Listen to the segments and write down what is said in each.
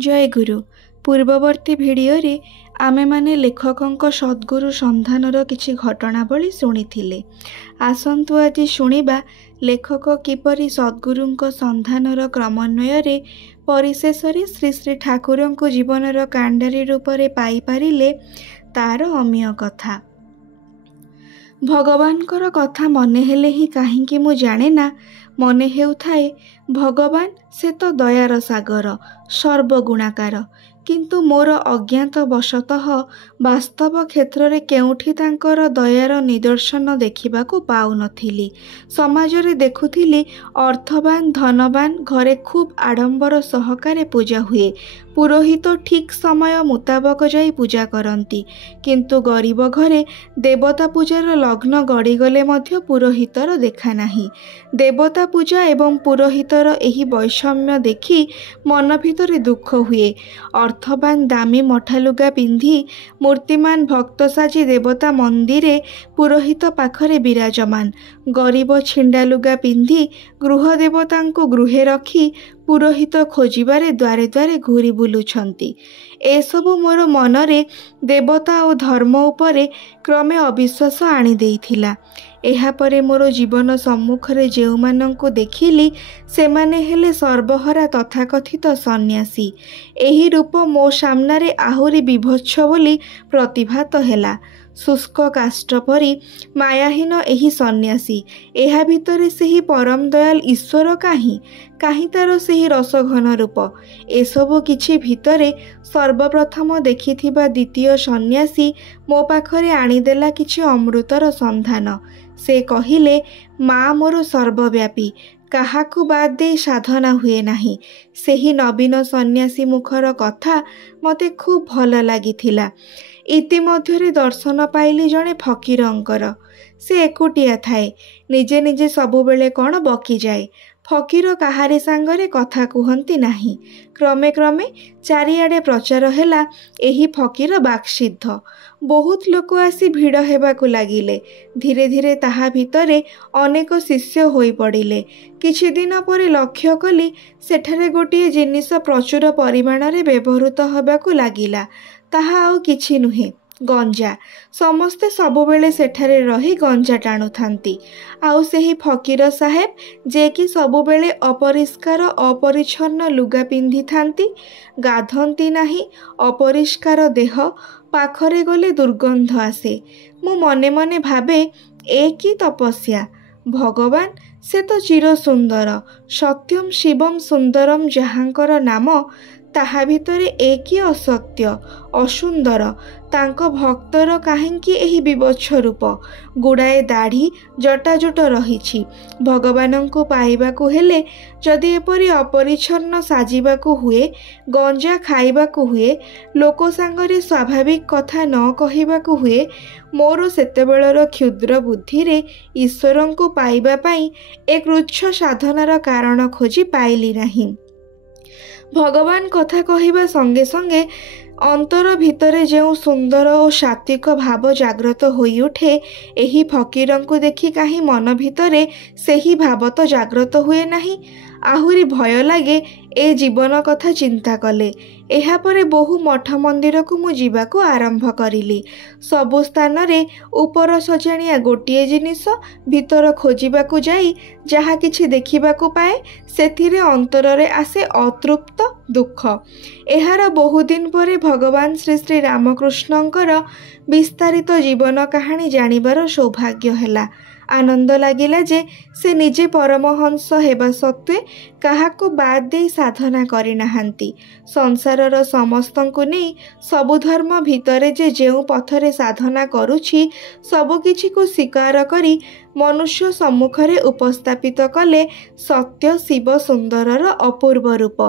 जय गुरु। पूर्ववर्ती भिडियोरे आमे माने लेखकों सद्गुरु सन्धानर किछि घटनावली शुणिथिले। आसंतु आज शुणिबा लेखक किपरि सद्गुरुंको सन्धानर क्रमन्वय परिशेष श्री श्री ठाकुरंको जीवनर कांडारी रूपरे पाई पारिले तार अमीय कथा। भगवानकर कथा मने हेले ही काहींकि मु जाने ना मने हेउथाए भगवान से तो दयार सागर सर्वगुणाकार, किंतु मोर अज्ञात वशतः वास्तव क्षेत्र रे केउठी तांकर दयार निदर्शन देखिबाकू पाउ नथिली। समाजरे देखुथिली अर्थवान धनवान घरे खूब आडंबर सहकारे पूजा हुए। पुरोहित ठीक समय मुताबक जाई पूजा करती, किंतु गरीब घरे देवता पूजार लग्न गड़ीगले मध्य पुरोहितर देखा नाही। देवता पूजा एवं पुरोहितर एही वैषम्य देखि मन भितरे दुख हुए। अर्थवान दामी मठालुगा पिंधि मूर्तिमान भक्त साजी देवता मंदिरे पुरोहित पाखरे विराजमान, गरीब छिंडालुगा पिंधि गृह देवतांको गृहे रखी पुरोहित खोजिबारे द्वारे द्वारे घूरी बुलुछंती। एसबु मोर मनरे देवता और धर्म उपरे क्रमे अविश्वास आनी देइथिला। एहापरे मोर जीवन सम्मुखरे जेउमानंको देखिली सेमाने हेले सर्वहरा तथाकथित सन्यासी। एही रूप मो सामनारे आहुरी विभत्स बोली प्रतिभात हेला। शुष्क काष्ठ परी मायाहीन एही सन्यासी, एहा भितरे सेही परम दयाल ईश्वर काहीं तार सेही रसघन रूप। एसबु किछि भितरे सर्वप्रथम देखिथिबा द्वितीय सन्यासी मो पाखरे आनीदेला किछि अमृतर संधान। से कहिले, माँ मोर सर्वव्यापी, काहाकू बाद दे साधना हुए नाही। सेही नवीन सन्यासी मुखर कथा मते खूब भल लागिथिला। इतिमध्यरे दर्शन पाइली जणे फकीरंकर। से एकुटिया थाए, निजे निजे सबुबेले कौन बकी जाए। फकीर काहारी सांगरे कथा कुहंती नाही। क्रमे क्रमे चारिआडे प्रचार हेला एही फकीर बाक्सिद्ध। बहुत लोक आसी भिड़ हेबाकू लागिले। धीरे धीरे ताहा भितरे अनेक शिष्य होई पड़िले। किछि दिन परे लक्ष्य कली सेठारे गोटिए जिनिस प्रचुर परिमाणरे व्यवहृत हेबाकू लागिला। ताहा आउ किछि नुहे, गंजा। समस्ते सबुबेले सेठारे रही गंजा टाणु थांती। आउ सेही फकीर साहेब जे कि सबुबेले अपरिष्कार अपरिच्छन्न लुगा पिंधि थांती, गाधंती नाही, अपरिष्कार देह, पाखरे गले दुर्गंध आसे। मु मने मने भाबे ए कि तपस्या। भगवान से तो चिर सुंदर, सत्यम शिवम सुंदरम जहाँकर नाम, ताहा भितरे एकी असत्य असुंदर। तांको भक्तर काहेंकी एही विवच्छ रूप। गुड़ाए दाढ़ी जटाजुट रहिछि। भगवानंको पाइबाकू हेले जदि एपरि अपरिच्छन्न साजिबाकू हुए, गंजा खाइबाकू हुए, लोक सांगरे स्वाभाविक कथा न कहिबाकू हुए, मोर सेतेबेलर क्षुद्र बुद्धिरे ईश्वरंको पाइबा पई एक रुच्छ साधनार कारण खोजी पाइली नाही। भगवान कथा कहिबा संगे संगे अंतर भितरे जो सुंदर और सात्विक भाव जाग्रत होई उठे, एही फकीरंकु देखि काहे मन भितरे सेही भाव तो जाग्रत हुए नाही। आहुरी भय लागे ए जीवन कथा चिंता कले। एहापरे बहु मठ मंदिर को मु जीवाकू आरंभ करिली। सबु स्थान रे ऊपर सजाणिया गोटिए जिनिस भितर खोजिबाकू जाई जहा किछि देखिबाकू पाए, सेथिरे अंतररे आसे अतृप्त दुख। एहार बहुदिन परे भगवान श्री श्री रामकृष्णंकर विस्तारित जीवन कहानी जानिबार सौभाग्य हेला। आनंद लागिला जे से निजे परमहंस हेबा सत्वे काहाको बाद दे साधना करि नाहांती। संसारर समस्तंकु नै सबु धर्म भितरे जे जेउ पथरे साधना करुछि सबु किछि को स्वीकार करी मनुष्य सम्मुखरे उपस्थापित कले सत्य शिव सुंदरर अपूर्व रूप।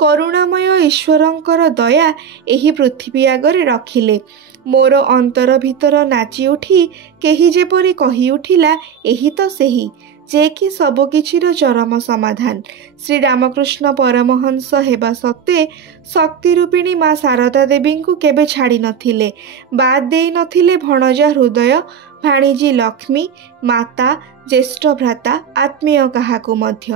करुणामय ईश्वरंकर दया एही पृथ्वी आगरे रखिले। मोर अंतर भितर नाची उठी केही जेपरि कही उठिला, एही तो सेही जे कि सबकिछिर चरम समाधान। श्री रामकृष्ण परमहंस हेबा सत्वे ଶକ୍ତିରୂପିଣୀ ମା ଶାରଦା ଦେବୀଙ୍କୁ କେବେ ଛାଡ଼ି ନଥିଲେ, ବାଦ୍ ଦେଇ ନଥିଲେ ଭଣଜା ହୃଦୟ, ଭାଣିଜୀ ଲକ୍ଷ୍ମୀ, ମାତା, ଜ୍ୟେଷ୍ଠ ଭ୍ରାତା, ଆତ୍ମୀୟ କାହାକୁ ମଧ୍ୟ।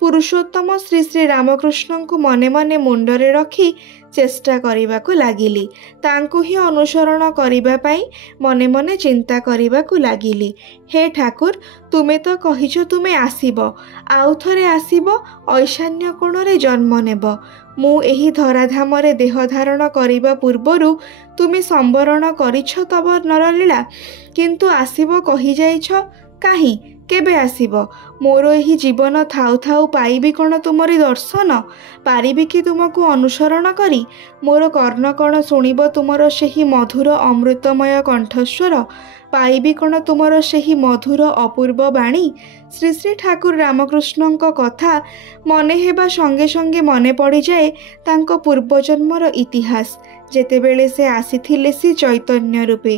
ପୁରୁଷୋତ୍ତମ ଶ୍ରୀ ଶ୍ରୀ ରାମକୃଷ୍ଣଙ୍କୁ ମନେ ମନେ ମୁଣ୍ଡରେ ରଖି ଚେଷ୍ଟା କରିବାକୁ ଲାଗିଲି। ତାଙ୍କୁ ହିଁ ଅନୁସରଣ କରିବା ପାଇଁ ମନେ ମନେ ଚିନ୍ତା କରିବାକୁ ଲାଗିଲି। ହେ ଠାକୁର, ତୁମେ ତ କହିଛ ତୁମେ ଆସିବ, ଆଉ ଥରେ ଆସିବ, ଐଶାନ୍ୟ କୋଣରେ ଜନ୍ମ ନେବ। ମୁଁ ଏହି ଧରାଧାମରେ ଦେହ ଧାରଣ କରିବା ପୂର୍ବରୁ ତୁମେ ସମ୍ବରଣ କରିଛ ତବ ନରଲୀଳା, କିନ୍ତୁ ଆସିବ କହିଯାଇଛ। କାହିଁ, କେବେ ଆସିବ? ମୋର ଏହି ଜୀବନ ଥାଉ ଥାଉ ପାଇବି କ'ଣ ତୁମରି ଦର୍ଶନ? ପାରିବି କି ତୁମକୁ ଅନୁସରଣ କରି? ମୋର କର୍ଣ୍ଣ କ'ଣ ଶୁଣିବ ତୁମର ସେହି ମଧୁର ଅମୃତମୟ କଣ୍ଠସ୍ୱର? ପାଇବି କ'ଣ ତୁମର ସେହି ମଧୁର ଅପୂର୍ବ ବାଣୀ? ଶ୍ରୀ ଶ୍ରୀ ଠାକୁର ରାମକୃଷ୍ଣଙ୍କ କଥା ମନେ ହେବା ସଙ୍ଗେ ସଙ୍ଗେ ମନେ ପଡ଼ିଯାଏ ତାଙ୍କ ପୂର୍ବଜନ୍ମର ଇତିହାସ। ଯେତେବେଳେ ସେ ଆସିଥିଲେ ଶ୍ରୀ ଚୈତନ୍ୟ ରୂପେ,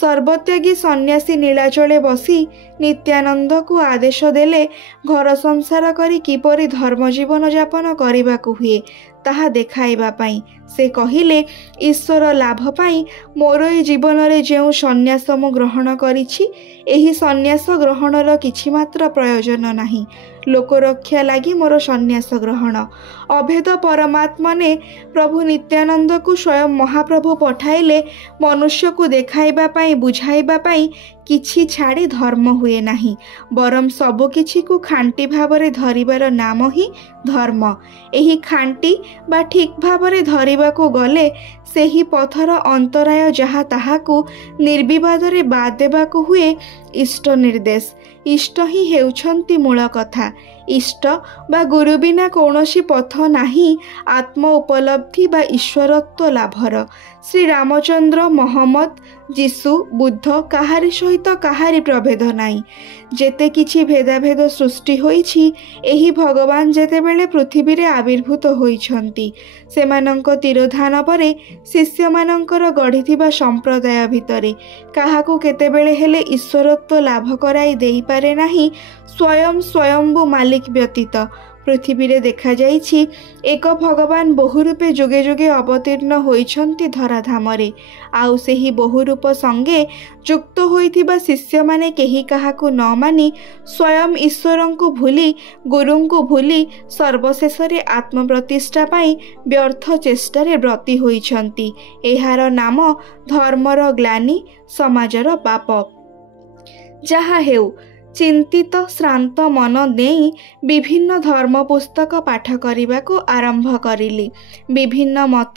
ସର୍ବତ୍ୟାଗୀ ସନ୍ନ୍ୟାସୀ ନୀଳାଚଳେ ବସି ନିତ୍ୟାନନ୍ଦକୁ ଆଦେଶ ଦେଲେ ଘର ସଂସାର କରି କିପରି ଧର୍ମଜୀବନ ଯାପନ କରିବାକୁ ହୁଏ ତାହା ଦେଖାଇବା ପାଇଁ। ସେ କହିଲେ, ଈଶ୍ୱର ଲାଭ ପାଇଁ ମୋର ଏ ଜୀବନରେ ଯେଉଁ ସନ୍ନ୍ୟାସ ମୁଁ ଗ୍ରହଣ କରିଛି, ଏହି ସନ୍ନ୍ୟାସ ଗ୍ରହଣର କିଛି ମାତ୍ର ପ୍ରୟୋଜନ ନାହିଁ। ଲୋକରକ୍ଷା ଲାଗି ମୋର ସନ୍ନ୍ୟାସ ଗ୍ରହଣ। ଅଭେଦ ପରମାତ୍ମନେ ପ୍ରଭୁ ନିତ୍ୟାନନ୍ଦକୁ ସ୍ୱୟଂ ମହାପ୍ରଭୁ ପଠାଇଲେ ମନୁଷ୍ୟକୁ ଦେଖାଇବା ପାଇଁ, ବୁଝାଇବା ପାଇଁ କିଛି ଛାଡ଼ି ଧର୍ମ ହୁଏ ନାହିଁ, ବରଂ ସବୁକିଛିକୁ ଖାଣ୍ଟି ଭାବରେ ଧରିବାର ନାମ ହିଁ ଧର୍ମ। ଏହି ଖାଣ୍ଟି ବା ଠିକ୍ ଭାବରେ ଧରିବାକୁ ଗଲେ ସେହି ପଥର ଅନ୍ତରାୟ ଯାହା ତାହାକୁ ନିର୍ବିବାଦରେ ବାଦ୍ ଦେବାକୁ ହୁଏ ଇଷ୍ଟ ନିର୍ଦ୍ଦେଶ। ଇଷ୍ଟ ହିଁ ହେଉଛନ୍ତି ମୂଳ କଥା। ଇଷ୍ଟ ବା ଗୁରୁ ବିନା କୌଣସି ପଥ ନାହିଁ ଆତ୍ମ ଉପଲବ୍ଧି ବା ଈଶ୍ୱରତ୍ୱ ଲାଭର। ଶ୍ରୀରାମଚନ୍ଦ୍ର, ମହମ୍ମଦ, ଯୀଶୁ, ବୁଦ୍ଧ କାହାରି ସହିତ କାହାରି ପ୍ରଭେଦ ନାହିଁ। ଯେତେ କିଛି ଭେଦାଭେଦ ସୃଷ୍ଟି ହୋଇଛି, ଏହି ଭଗବାନ ଯେତେବେଳେ ପୃଥିବୀରେ ଆବିର୍ଭୂତ ହୋଇଛନ୍ତି, ସେମାନଙ୍କ ତିରୋଧାନ ପରେ ଶିଷ୍ୟମାନଙ୍କର ଗଢ଼ିଥିବା ସମ୍ପ୍ରଦାୟ ଭିତରେ କାହାକୁ କେତେବେଳେ ହେଲେ ଈଶ୍ୱରତ୍ୱ ଲାଭ କରାଇ ଦେଇପାରେ ନାହିଁ ସ୍ୱୟଂ ସ୍ୱୟମ୍ଭୁ ମାଲିକ ବ୍ୟତୀତ। ପୃଥିବୀରେ ଦେଖାଯାଇଛି ଏକ ଭଗବାନ ବହୁ ରୂପେ ଯୁଗେ ଯୁଗେ ଅବତୀର୍ଣ୍ଣ ହୋଇଛନ୍ତି ଧରାଧାମରେ। ଆଉ ସେହି ବହୁ ରୂପ ସଙ୍ଗେ ଯୁକ୍ତ ହୋଇଥିବା ଶିଷ୍ୟମାନେ କେହି କାହାକୁ ନ ମାନି ସ୍ୱୟଂ ଈଶ୍ୱରଙ୍କୁ ଭୁଲି, ଗୁରୁଙ୍କୁ ଭୁଲି ସର୍ବଶେଷରେ ଆତ୍ମପ୍ରତିଷ୍ଠା ପାଇଁ ବ୍ୟର୍ଥ ଚେଷ୍ଟାରେ ବ୍ରତୀ ହୋଇଛନ୍ତି। ଏହାର ନାମ ଧର୍ମର ଗ୍ଲାନି, ସମାଜର ପାପ। ଯାହା ହେଉ, ଚିନ୍ତିତ ଶ୍ରାନ୍ତ ମନ ନେଇ ବିଭିନ୍ନ ଧର୍ମ ପୁସ୍ତକ ପାଠ କରିବାକୁ ଆରମ୍ଭ କରିଲି। ବିଭିନ୍ନ ମତ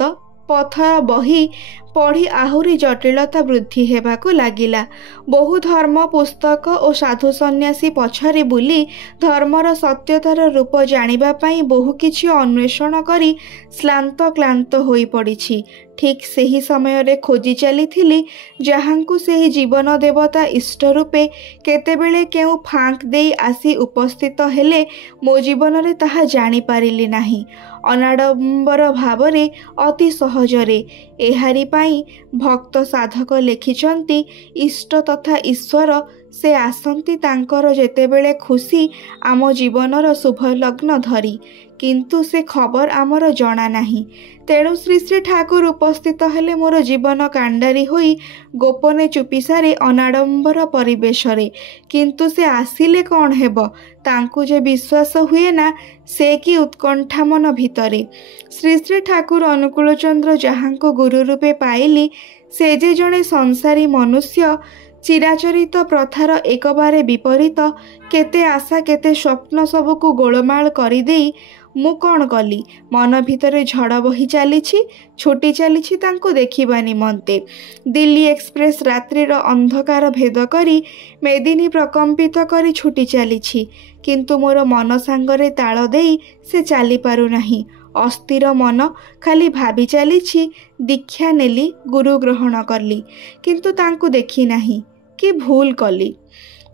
ପଥର ବହି ପଢ଼ି ଆହୁରି ଜଟିଳତା ବୃଦ୍ଧି ହେବାକୁ ଲାଗିଲା। ବହୁ ଧର୍ମ ପୁସ୍ତକ ଓ ସାଧୁ ସନ୍ନ୍ୟାସୀ ପଛରେ ବୁଲି ଧର୍ମର ସତ୍ୟତାର ରୂପ ଜାଣିବା ପାଇଁ ବହୁ କିଛି ଅନ୍ୱେଷଣ କରି ଶ୍ରାନ୍ତ କ୍ଳାନ୍ତ ହୋଇପଡ଼ିଛି। ଠିକ୍ ସେହି ସମୟରେ ଖୋଜି ଚାଲିଥିଲି ଯାହାଙ୍କୁ ସେହି ଜୀବନ ଦେବତା ଇଷ୍ଟ ରୂପେ କେତେବେଳେ କେଉଁ ଫାଙ୍କ ଦେଇ ଆସି ଉପସ୍ଥିତ ହେଲେ ମୋ ଜୀବନରେ ତାହା ଜାଣିପାରିଲି ନାହିଁ। ଅନାଡ଼ମ୍ବର ଭାବରେ, ଅତି ସହଜରେ ଏହାରି ପାଇଁ ଭକ୍ତ ସାଧକ ଲେଖିଛନ୍ତି, ଇଷ୍ଟ ତଥା ଈଶ୍ୱର ସେ ଆସନ୍ତି ତାଙ୍କର ଯେତେବେଳେ ଖୁସି ଆମ ଜୀବନର ଶୁଭ ଲଗ୍ନ ଧରି, କିନ୍ତୁ ସେ ଖବର ଆମର ଜଣା ନାହିଁ। ତେଣୁ ଶ୍ରୀ ଶ୍ରୀ ଠାକୁର ଉପସ୍ଥିତ ହେଲେ ମୋର ଜୀବନ କାଣ୍ଡାରୀ ହୋଇ ଗୋପନେ ଚୁପିସାରେ ଅନାଡ଼ମ୍ବର ପରିବେଶରେ। କିନ୍ତୁ ସେ ଆସିଲେ କ'ଣ ହେବ? ତାଙ୍କୁ ଯେ ବିଶ୍ୱାସ ହୁଏ ନା, ସେ କି ଉତ୍କଣ୍ଠା ମନ ଭିତରେ। ଶ୍ରୀ ଶ୍ରୀ ଠାକୁର ଅନୁକୂଳଚନ୍ଦ୍ର ଯାହାଙ୍କୁ ଗୁରୁ ରୂପେ ପାଇଲି, ସେ ଯେ ଜଣେ ସଂସାରୀ ମନୁଷ୍ୟ, ଚିରାଚରିତ ପ୍ରଥାର ଏକବାରେ ବିପରୀତ। କେତେ ଆଶା, କେତେ ସ୍ୱପ୍ନ ସବୁକୁ ଗୋଳମାଳ କରିଦେଇ ମୁଁ କ'ଣ କଲି? ମନ ଭିତରେ ଝଡ଼ ବହି ଚାଲିଛି, ଛୁଟି ଚାଲିଛି ତାଙ୍କୁ ଦେଖିବା ନିମନ୍ତେ। ଦିଲ୍ଲୀ ଏକ୍ସପ୍ରେସ୍ ରାତ୍ରିର ଅନ୍ଧକାର ଭେଦ କରି ମେଦିନୀ ପ୍ରକମ୍ପିତ କରି ଛୁଟି ଚାଲିଛି, କିନ୍ତୁ ମୋର ମନ ସାଙ୍ଗରେ ତାଳ ଦେଇ ସେ ଚାଲିପାରୁନାହିଁ। ଅସ୍ଥିର ମନ ଖାଲି ଭାବି ଚାଲିଛି, ଦୀକ୍ଷା ନେଲି, ଗୁରୁ ଗ୍ରହଣ କଲି, କିନ୍ତୁ ତାଙ୍କୁ ଦେଖି ନାହିଁ। କି ଭୁଲ କଲି?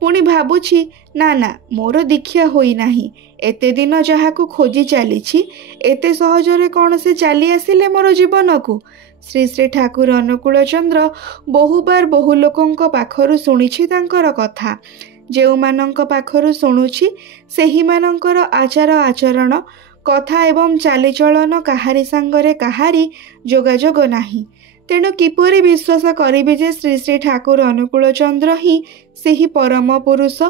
ପୁଣି ଭାବୁଛି, ନା ନା, ମୋର ଦୀକ୍ଷା ହୋଇନାହିଁ। ଏତେ ଦିନ ଯାହାକୁ ଖୋଜି ଚାଲିଛି, ଏତେ ସହଜରେ କ'ଣ ସେ ଚାଲି ଆସିଲେ ମୋର ଜୀବନକୁ? ଶ୍ରୀ ଶ୍ରୀ ଠାକୁର ଅନୁକୂଳଚନ୍ଦ୍ର ବହୁବାର ବହୁ ଲୋକଙ୍କ ପାଖରୁ ଶୁଣିଛି ତାଙ୍କର କଥା। ଯେଉଁମାନଙ୍କ ପାଖରୁ ଶୁଣୁଛି ସେହିମାନଙ୍କର ଆଚାର ଆଚରଣ कथा एवं चालीचलन काहारी सांगरे काहारी जोगाजोग नाही। तेणु किपरि विश्वास करिबे जे श्री श्री ठाकुर अनुकूल चंद्र ही सेही परम पुरुष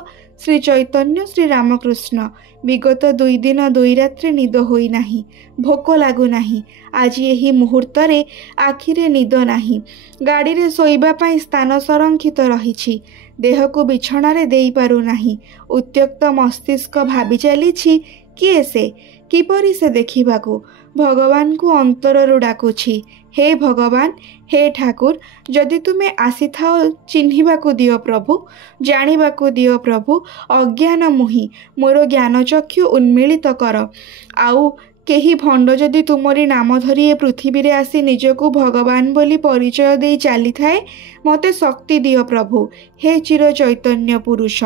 श्री चैतन्य श्री रामकृष्ण। विगत 2 दिन 2 रात्रि निद होई नाही, भोक लागू नाही। आज यही मुहूर्त रे आखिरे निद नाही। गाड़ी रे सोइबा पई स्थान संरक्षित रहिछि, देह को बिछणा रे देई पारु नाही। उत्त्यक्त मस्तिष्क भाबी चलीछि किए से, किपरि से देखिबाकू। भगवान को अंतररु डाकुछि, हे भगवान, हे ठाकुर, जदि तुमे आसी थाओ चिन्हिबाकू दियो प्रभु, जानिबाकू दियो प्रभु। अज्ञान मुहि मोर ज्ञान चक्षु उन्मीलित कर। आउ केही भंड जदि तुमरी नाम धरी ए पृथ्वी रे आसी निजकू भगवान बोली परिचय दे चली थाए, मते शक्ति दियो प्रभु। हे चिर चैतन्य पुरुष,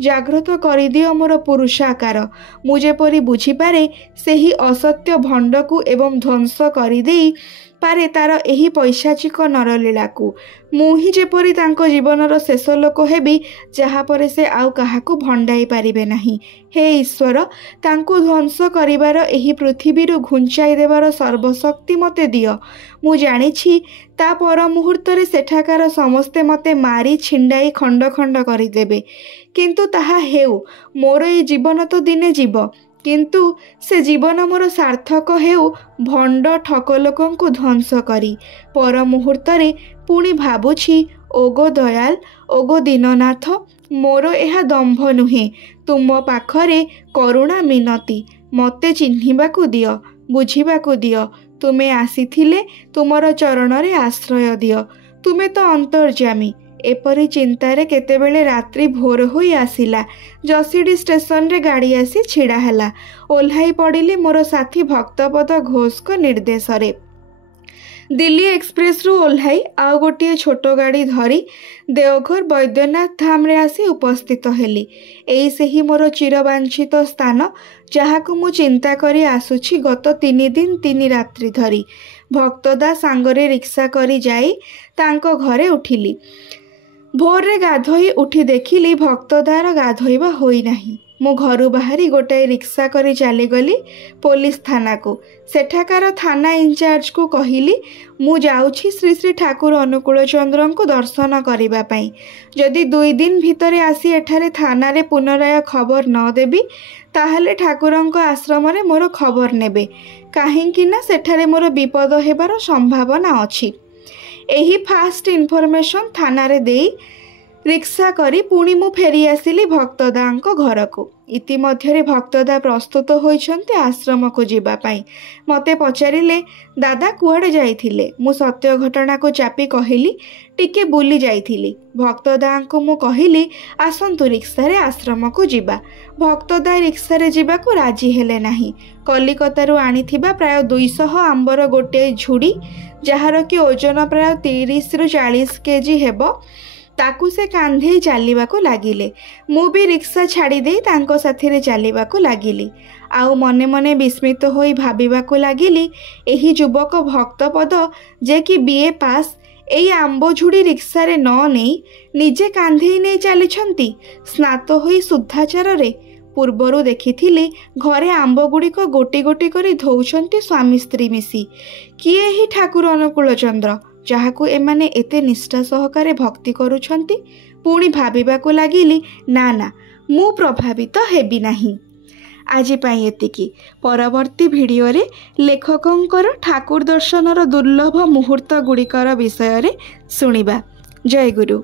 जागृत करिदियो मोर पुरुषाकार। मुझे परी बुझी पारे सेही असत्य भंड को एवं ध्वंस करिदेई पारे तार एही पैशाचिक नरलीला को। मुही जेपरी तांको जीवनर शेष लोक हेबी, जहा परे से आउ काहाकू भंडाई पारिबे नाही। हे ईश्वर, तांको ध्वंस करिबार एही पृथ्वीरु घुंचाई देवार सर्वशक्ति मते दियो। मु जानिछि ता पर मुहूर्त रे सेठाकार समस्ते मते मारी छिंडाई खंड खंड करिदेबे, किंतु ताहा हेउ। मोर ए जीवन तो दिने जीव, किंतु से जीवन मोर सार्थक हेउ भंड ठक लोकं को ध्वंस करी। पर मुहूर्त रे पुणी भाबुछि, ओगो दयाल, ओगो दीननाथ, मोर एहा दंभ नुहे, तुम पाखरे करुणा मिनती। मते चिन्हिबाकू दियो, बुझिबाकू दियो। तुमे आसीथिले तुमर चरण रे आश्रय दियो। तुमे तो अंतर्जामी। एपरी चिंतारे केतेबेले रात्रि भोर होई आसिला। जसीडी स्टेशन रे गाड़ी आसी छिड़ा हैला। ओल्हाई पड़िली मोर साथी भक्तपद घोष को निर्देश रे। दिल्ली एक्सप्रेस रु ओल्हाई आउ गोटे छोट गाड़ी धरी देवघर बैद्यनाथ धाम रे आसी उपस्थित हेली। एई सेही मोर चिरवांछित स्थान, जहाकू मु चिंता करी आसुछि गत 3 दिन 3 रात्रि धरी। भक्तदा सांगरे रिक्शा करी जाई तांको घरे उठिली। भोर रे गाधोई उठी देखिली भक्तदार गाधोइबा होई नाही। मु घरु बाहरी गोटाए रिक्शा करी चली गली पुलिस थाना को। सेठाकार थाना इंचार्ज को कहिली, मु जाउछि श्री श्री ठाकुर अनुकूल चंद्र को दर्शन करिबा पई। जदि 2 दिन भितरे आसी एठारे थाना रे पुनराय खबर न देबी, ताहले ठाकुरंक आश्रम रे मोर खबर नेबे, काहेकि ना सेठारे मोर विपद हेबार संभावना अछि। एही फास्ट इनफॉरमेशन थाना रे देई रिक्शा करी पुणी मु फेरी आसिली भक्तदांको घर को। इतिमध्यरे भक्तदा प्रस्तुत होइछन्ते आश्रम को जीवा पाई। मते पचारिले, दादा कुआडे जाइथिले? मु सत्य घटना को चापी कहिली, टिके बुली जाइथिली। भक्तदांको मु कहिली, आसंतु रिक्सा रे आश्रम को जीवा। भक्तदा रिक्सा रे जीवा को राजी हेले नाही। कलिकतारू आनिथिबा प्राय 200 आंबर गोटे झुड़ी, जहार कि ओजन प्राय 30 रु 40 केजी हेबो, ताकू से कांधे चलिबाकू लागिले। मु भी रिक्शा छाड़ी दे तांको साथी रे चलिबाकू लागिली। आउ मने मने विस्मित होई भाबिबाकू लागिली, एही युवक भक्तपद जे कि बीए पास एई आंब झुड़ी रिक्शा रे न नेई निजे कांधे नै चलिछंती। स्नात होई शुद्धाचार रे पूर्वरु देखिथिली घरे आंब गुड़िक गोटी गोटी करी धौछंती स्वामी स्त्री मिसी। किए ही ठाकुर अनुकूल चंद्र, जहाकू एमाने एते निष्ठा सहकारे भक्ति करुछंती। पुणी भाबिबाकू लागिली, ना ना, मु प्रभावित हेबी नाही। आज पाई एतिकी। परवर्ती भिडियो रे लेखकंकर ठाकुर दर्शनर दुर्लभ मुहूर्त गुड़िकर विषय रे सुनिबा। जय गुरु।